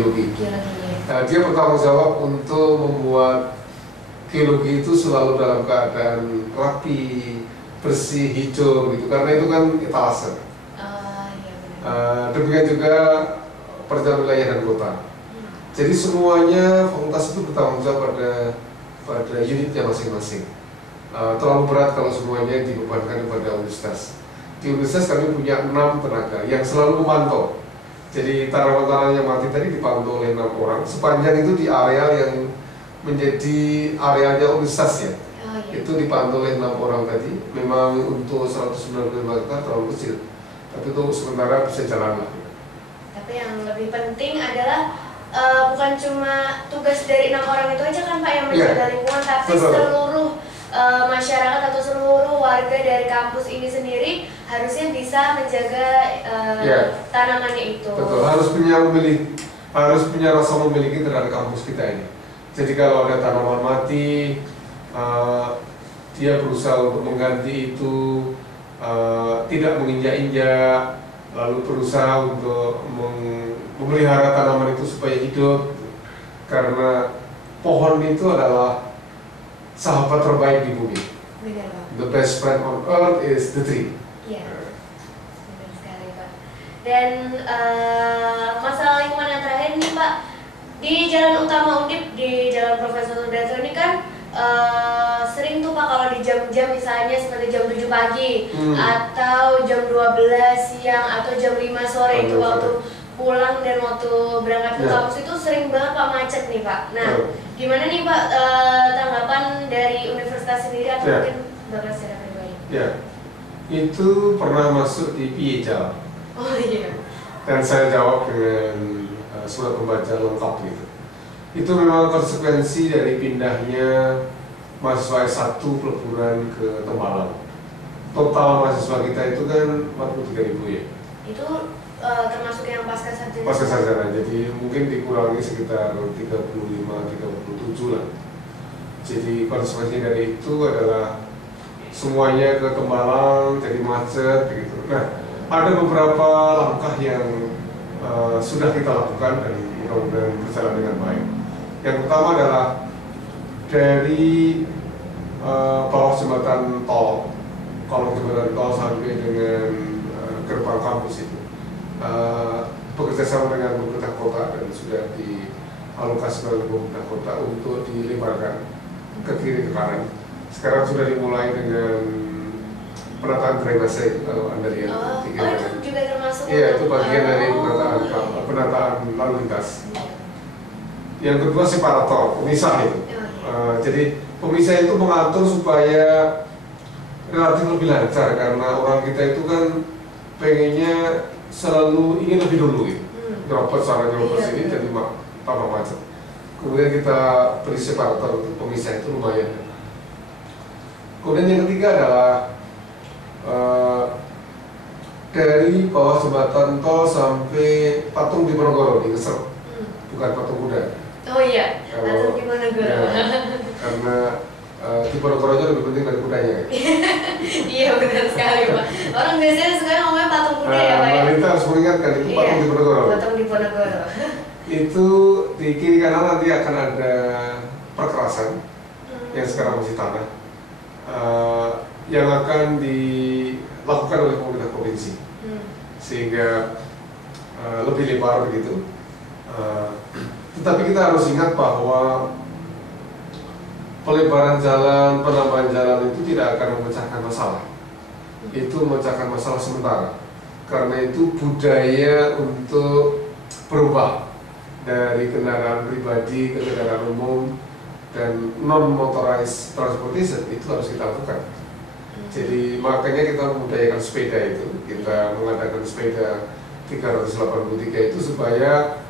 geologi. Geologi. Dia bertanggung jawab untuk membuat geologi itu selalu dalam keadaan rapi, bersih, hijau gitu. Karena itu kan etalase. Iya benar. Demikian juga perencanaan wilayah dan kota. Jadi semuanya fakultas itu bertanggung jawab pada unitnya masing-masing. Terlalu berat kalau semuanya dibebankan kepada universitas. Di universitas kami punya 6 tenaga yang selalu memantau. Jadi tanaman-tanaman yang mati tadi dipantau oleh 6 orang. Sepanjang itu di area yang menjadi areanya universitas ya. Itu dipantau oleh 6 orang tadi. Memang untuk 195 hektar terlalu kecil. Tapi itu sementara bisa jalan lah. Tapi yang lebih penting adalah bukan cuma tugas dari 6 orang itu aja kan Pak yang menjaga lingkungan, tapi seluruh masyarakat atau seluruh warga dari kampus ini sendiri harusnya bisa menjaga tanamannya itu. Betul, harus punya rasa memiliki terhadap kampus kita ini. Jadi kalau ada tanaman mati, dia berusaha untuk mengganti itu, tidak menginjak-injak, lalu berusaha untuk memelihara tanaman itu supaya hidup, karena pohon itu adalah sahabat terbaik di bumi. Benar, Pak. The best friend on earth is the tree. Iya, benar sekali Pak. Dan masalah lingkungan yang terakhir nih Pak, di jalan utama Undip, di Jalan Profesor Sudarso ini kan sering tuh Pak kalau di jam-jam misalnya seperti jam 7 pagi atau jam 12 siang atau jam 5 sore itu waktu pulang dan waktu berangkat ke kampus itu sering banget Pak macet nih Pak. Nah, gimana nih Pak tanggapan dari universitas sendiri atau mungkin Bapak secara pribadi? Ya, itu pernah masuk di PIEJAL. Oh iya. Dan saya jawab dengan surat pembaca lengkap gitu. Itu memang konsekuensi dari pindahnya mahasiswa S1 peleburan ke Tembalang. Total mahasiswa kita itu kan 43.000 ya. Itu termasuk yang pasca sarjana? Pasca sarjana, jadi mungkin dikurangi sekitar 35-37 lah. Jadi konsekuensi dari itu adalah semuanya ke Tembalang, jadi macet gitu. Nah, ada beberapa langkah yang sudah kita lakukan dan mudah-mudahan berjalan dengan baik. Yang pertama adalah dari bawah jembatan tol, kolong jembatan tol sampai dengan gerbang kampus itu bekerja sama dengan pemerintah kota dan sudah dialokasikan oleh pemerintah kota untuk dilebarkan ke kiri ke kanan. Sekarang sudah dimulai dengan penataan drainase kalau Anda lihat. Itu juga termasuk? Iya, itu bagian dari penataan lalu lintas. Yang kedua separator, pemisah itu. Jadi pemisah itu mengatur supaya relatif lebih lancar karena orang kita itu kan pengennya selalu ingin lebih dulu gitu. Nyerobot sana nyerobot sini jadi tambah macet. Kemudian kita beri separator untuk pemisah itu lumayan. Kemudian yang ketiga adalah dari bawah jembatan tol sampai Patung Diponegoro di Ngesep, bukan Patung Kuda. Oh iya, Patung Diponegoro. Karena Diponegoronya lebih penting dari kudanya. Iya benar sekali Pak. Orang biasanya suka ngomongnya patung kuda ya Pak ya. Kita harus mengingatkan itu Patung Diponegoro. Patung Diponegoro. Itu di kiri kanan nanti akan ada perkerasan yang sekarang masih tanah, yang akan dilakukan oleh pemerintah provinsi, sehingga lebih lebar begitu. Tetapi kita harus ingat bahwa pelebaran jalan, penambahan jalan itu tidak akan memecahkan masalah. Itu memecahkan masalah sementara. Karena itu budaya untuk berubah dari kendaraan pribadi ke kendaraan umum dan non-motorized transportation itu harus kita lakukan. Jadi makanya kita membudayakan sepeda itu. Kita mengadakan sepeda 383 itu supaya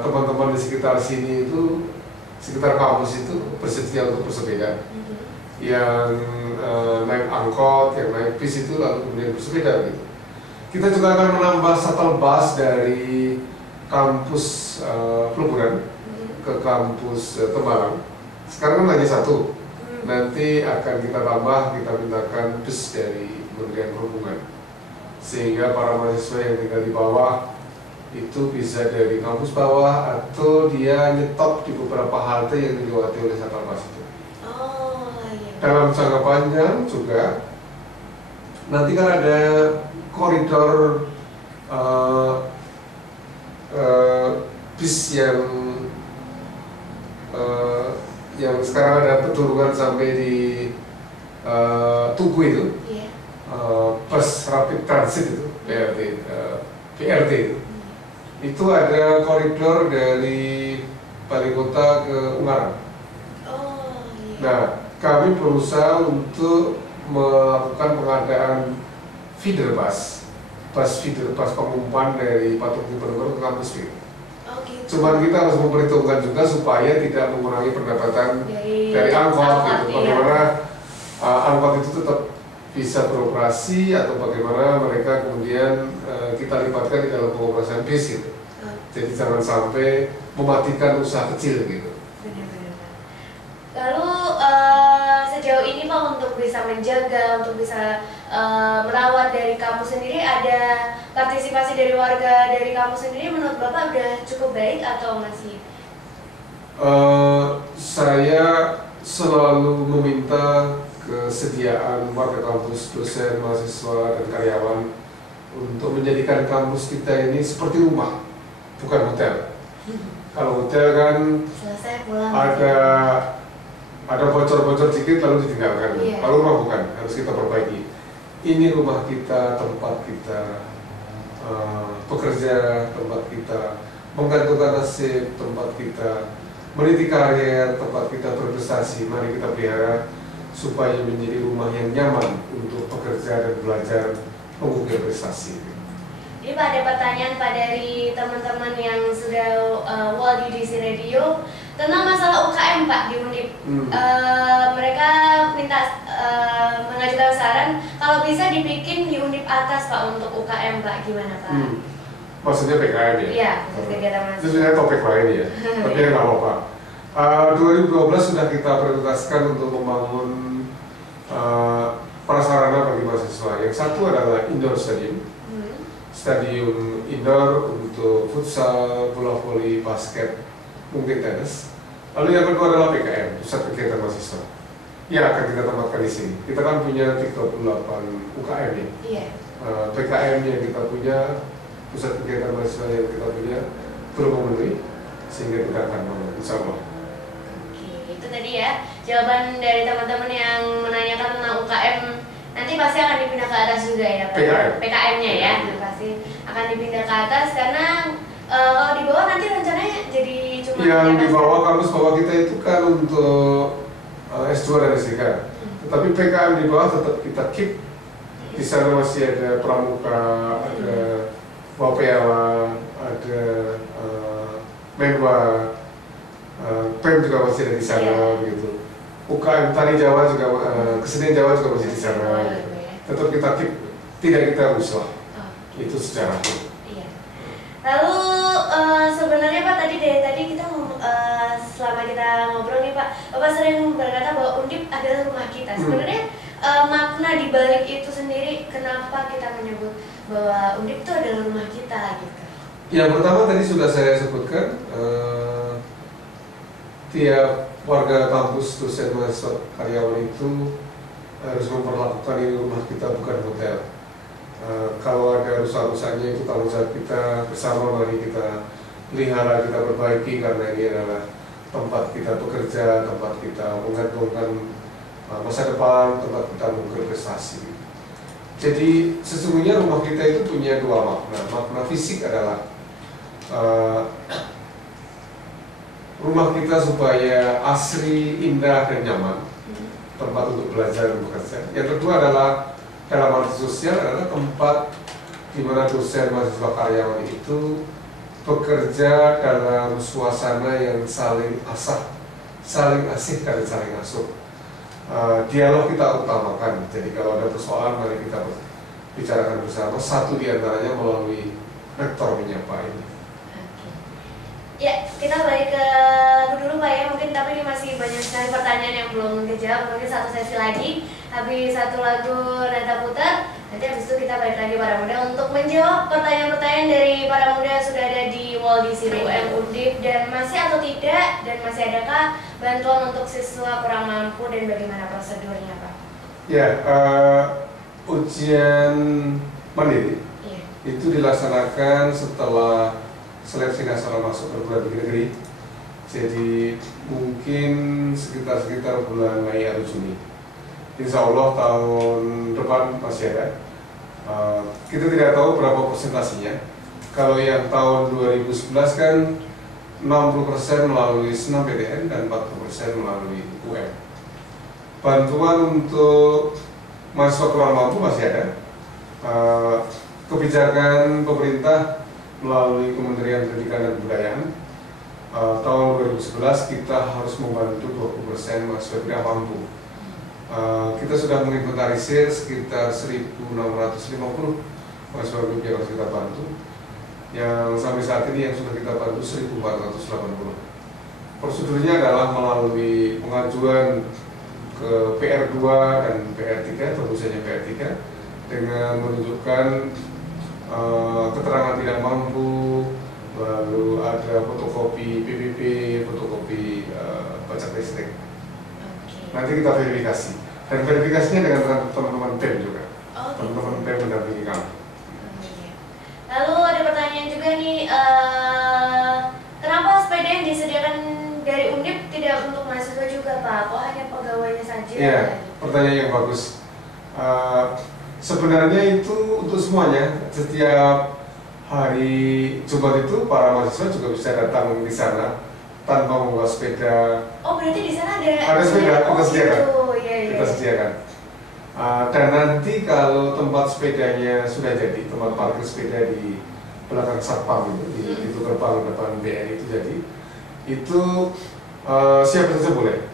teman-teman di sekitar sini itu, sekitar kampus itu bersedia untuk bersepeda. Yang naik angkot, yang naik bis itu lalu kemudian bersepeda gitu. Kita juga akan menambah shuttle bus dari kampus peleburan ke kampus Tembalang. Sekarang kan hanya satu. Nanti akan kita tambah, kita mintakan bus dari Kementerian Perhubungan, sehingga para mahasiswa yang tinggal di bawah Itu bisa dari kampus bawah atau dia nyetop di beberapa halte yang dilewati oleh shuttle bus itu. Oh iya. Dalam jangka panjang juga nanti kan ada koridor bis yang sekarang ada peturunan sampai di Tugu itu, Iya. bus rapid transit itu, BRT itu. Itu ada koridor dari Balai Kota ke Ungaran. Oh iya. Nah, kami berusaha untuk melakukan pengadaan feeder bus feeder bus pengumpan dari Patung Diponegoro ke kampus itu. Oh gitu. Cuman kita harus memperhitungkan juga supaya tidak mengurangi pendapatan dari angkot gitu. Bagaimana angkot itu tetap bisa beroperasi atau bagaimana mereka kemudian kita libatkan di dalam pengoperasian bis gitu. Jadi jangan sampai mematikan usaha kecil gitu. Benar-benar. Lalu sejauh ini Pak, untuk bisa menjaga, untuk bisa merawat dari kampus sendiri, ada partisipasi dari warga dari kampus sendiri menurut Bapak udah cukup baik atau masih? Saya selalu meminta kesediaan warga kampus, dosen, mahasiswa, dan karyawan untuk menjadikan kampus kita ini seperti rumah, bukan hotel. Kalau hotel kan Selesai pulang. ada bocor-bocor dikit lalu ditinggalkan. Iya. Kalau rumah bukan, harus kita perbaiki. Ini rumah kita, tempat kita bekerja, tempat kita menggantungkan nasib, tempat kita meniti karir, tempat kita berprestasi. Mari kita pelihara supaya menjadi rumah yang nyaman untuk bekerja dan belajar mengukir prestasi. Ini Pak, ada pertanyaan Pak dari teman-teman yang sudah wall di DC Radio tentang masalah UKM Pak di Undip. Mereka minta mengajukan saran kalau bisa dibikin di Undip atas Pak untuk UKM Pak, gimana Pak? Maksudnya PKM ya? Iya, kegiatan mahasiswa. Itu sebenarnya topik lain ya, tapi ya nggak apa-apa. 2012 sudah kita prioritaskan untuk membangun prasarana bagi mahasiswa. Yang satu adalah indoor stadium. Stadium indoor untuk futsal, bola voli, basket, mungkin tenis. Lalu yang kedua adalah PKM, pusat kegiatan mahasiswa. Ya, akan kita tempatkan di sini. Kita kan punya 38 UKM ya. Iya. PKM yang kita punya, pusat kegiatan mahasiswa yang kita punya belum memenuhi, sehingga kita akan bangun, insya Allah. Oke, itu tadi ya jawaban dari teman-teman yang menanyakan tentang UKM. Nanti pasti akan dipindah ke atas juga ya Pak? PKM-nya ya, pasti akan dipindah ke atas karena kalau di bawah nanti rencananya jadi cuma yang di bawah, kampus bawah kita itu kan untuk S2 dan S3. Tetapi PKM di bawah tetap kita keep. Di sana masih ada pramuka, ada wapela, ada menwa, PEM juga masih ada di sana gitu. UKM Tari Jawa juga, kesenian Jawa juga masih di sana. Tetap kita keep, tidak kita rusuh. Itu sejarahnya. Iya. Lalu sebenarnya Pak, dari tadi kita selama kita ngobrol nih Pak, Bapak sering berkata bahwa Undip adalah rumah kita. Sebenarnya makna di balik itu sendiri, kenapa kita menyebut bahwa Undip itu adalah rumah kita gitu? Yang pertama tadi sudah saya sebutkan, tiap warga kampus, dosen, mahasiswa, karyawan itu harus memperlakukan ini rumah kita, bukan hotel. Kalau ada rusak-rusaknya itu tanggung jawab kita bersama, mari kita pelihara, kita perbaiki, karena ini adalah tempat kita bekerja, tempat kita menggantungkan masa depan, tempat kita mengukir prestasi. Jadi sesungguhnya rumah kita itu punya dua makna. Makna fisik adalah rumah kita supaya asri, indah, dan nyaman, tempat untuk belajar dan bekerja. Yang kedua adalah dalam arti sosial, adalah tempat di mana dosen, mahasiswa, karyawan itu bekerja dalam suasana yang saling asah, saling asih, dan saling asuh. Dialog kita utamakan. Jadi kalau ada persoalan, mari kita bicarakan bersama. Satu diantaranya melalui rektor menyapa ini. Ya, kita balik ke dulu Pak ya, mungkin tapi ini masih banyak sekali pertanyaan yang belum dijawab, mungkin satu sesi lagi. Habis satu lagu Reta putar, Nanti habis itu kita balik lagi para muda untuk menjawab pertanyaan-pertanyaan dari para muda yang sudah ada di wall di sini UM Undip, dan masih atau tidak, dan masih adakah bantuan untuk siswa kurang mampu dan bagaimana prosedurnya Pak? Ya, ujian mandiri itu dilaksanakan setelah seleksi nasional masuk perguruan tinggi negeri. Jadi mungkin sekitar bulan Mei atau Juni. Insya Allah tahun depan masih ada. Kita tidak tahu berapa persentasinya. Kalau yang tahun 2011 kan 60% melalui SNMPTN dan 40% melalui UM. Bantuan untuk mahasiswa kurang mampu masih ada. Kebijakan pemerintah melalui Kementerian Pendidikan dan Kebudayaan, tahun 2011 kita harus membantu 20% mahasiswa tidak mampu. Kita sudah menginventarisir sekitar 1.650 mahasiswa yang harus kita bantu. Yang sampai saat ini yang sudah kita bantu 1.480. Prosedurnya adalah melalui pengajuan ke PR2 dan PR3, tentu saja PR3, dengan menunjukkan keterangan tidak mampu, lalu ada fotokopi PBB, fotokopi pajak listrik. Nanti kita verifikasi, dan verifikasinya dengan teman-teman PEM juga. Teman-teman PEM mendampingi kami. Lalu ada pertanyaan juga nih, kenapa sepeda yang disediakan dari Undip tidak untuk mahasiswa juga Pak? Kok hanya pegawainya saja? Iya, pertanyaan yang bagus. Sebenarnya itu untuk semuanya. Setiap hari Jumat itu para mahasiswa juga bisa datang di sana tanpa membawa sepeda. Oh, berarti di sana ada sepeda, kita sediakan. Gitu. Ya. Kita sediakan. Dan nanti kalau tempat sepedanya sudah jadi, tempat parkir sepeda di belakang satpam itu, di pintu gerbang depan BNI itu jadi, itu siapa saja boleh.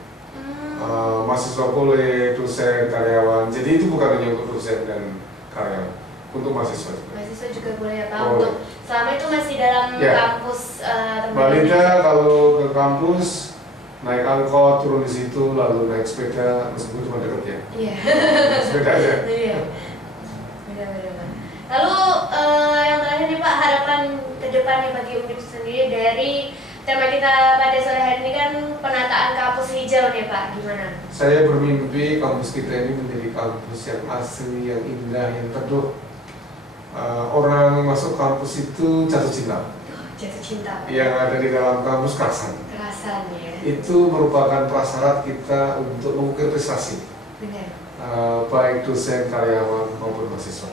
Mahasiswa boleh, dosen, karyawan. Jadi itu bukan hanya untuk dosen dan karyawan, untuk mahasiswa juga. Mahasiswa juga boleh ya Pak, untuk selama itu masih dalam kampus Mbak Linda kalau ke kampus naik angkot, turun di situ, lalu naik sepeda, meskipun cuma deket ya. Iya. Sepeda aja. Iya. Benar-benar. Lalu yang terakhir nih Pak, harapan ke depannya bagi Undip sendiri dari tema kita pada sore hari ini kan penataan kampus hijau nih Pak, gimana? Saya bermimpi kampus kita ini menjadi kampus yang asri, yang indah, yang teduh. Orang masuk kampus itu jatuh cinta. Jatuh cinta. Yang ada di dalam kampus kerasan. Kerasan ya. Itu merupakan prasyarat kita untuk mengukir prestasi. Benar. Baik dosen, karyawan maupun mahasiswa.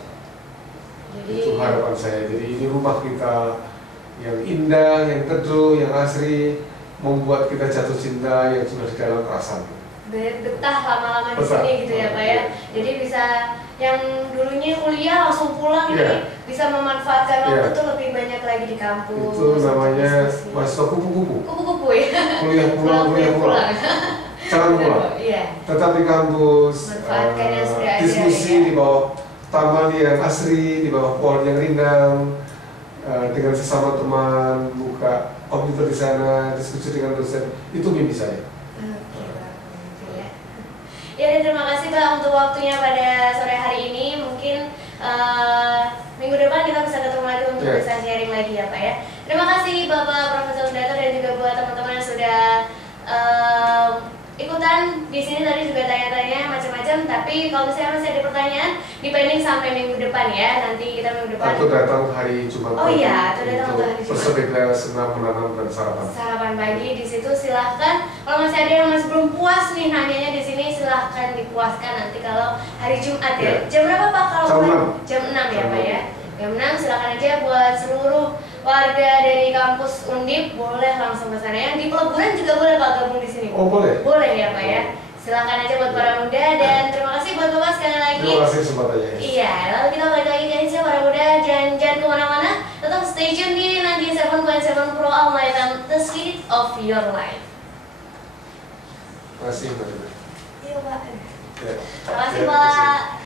Jadi, itu harapan saya. Jadi ini rumah kita yang indah, yang teduh, yang asri, membuat kita jatuh cinta yang sudah di dalam kerasan. Betah lama-lama di sini gitu ya Pak ya. Jadi bisa yang dulunya kuliah langsung pulang ini bisa memanfaatkan waktu itu lebih banyak lagi di kampus. Itu namanya mahasiswa kupu-kupu. Kupu-kupu ya. Kuliah pulang. Jangan pulang. Iya. Tetap di kampus. Manfaatkan yang sudah ada. Diskusi di bawah taman yang asri, di bawah pohon yang rindang. Dengan sesama teman, buka komputer di sana, diskusi dengan dosen, itu mimpi saya. Oke, Pak, ya. Ya, dan terima kasih Pak untuk waktunya pada sore hari ini. Mungkin minggu depan kita bisa ketemu lagi untuk bisa sharing lagi ya Pak ya. Terima kasih Bapak Profesor Sudarto dan juga buat teman-teman yang sudah ikutan di sini. Tadi juga tanya-tanya macam-macam, tapi kalau misalnya masih ada pertanyaan dipending sampai minggu depan ya. Nanti kita minggu depan. Atau datang hari Jumat. Oh iya, atau datang hari Jumat. Bersepeda, senam, menanam dan sarapan. Sarapan pagi di situ silahkan. Kalau masih ada yang masih belum puas nih nanyanya di sini, silahkan dipuaskan nanti kalau hari Jumat ya. Jam berapa Pak kalau jam 6 ya Pak ya. Jam 6 silahkan aja buat seluruh warga dari kampus Undip, boleh langsung ke sana. Yang di peleburan juga boleh Pak gabung di sini. Oh boleh. Boleh ya Pak ya. Silakan aja buat para muda, dan terima kasih buat Bapak sekali lagi. Terima kasih kesempatannya. Iya, lalu kita balik lagi ke Indonesia para muda, jangan kemana-mana. Tetap stay tune di 97.7 Pro Online FM, the speed of your life. Terima kasih Mbak. Iya Pak. Ya. Terima kasih Pak.